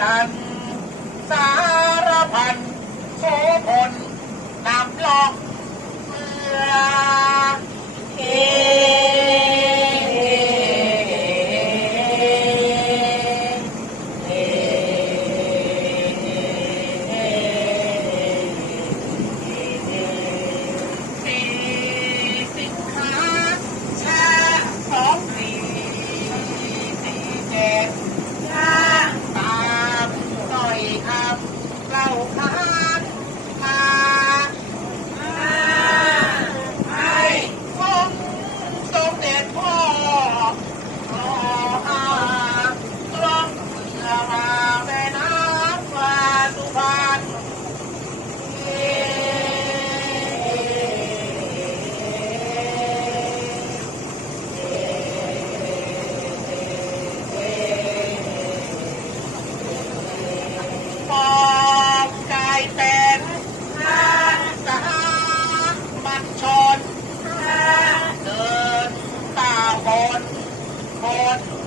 นั้นสารพันโค Gracias.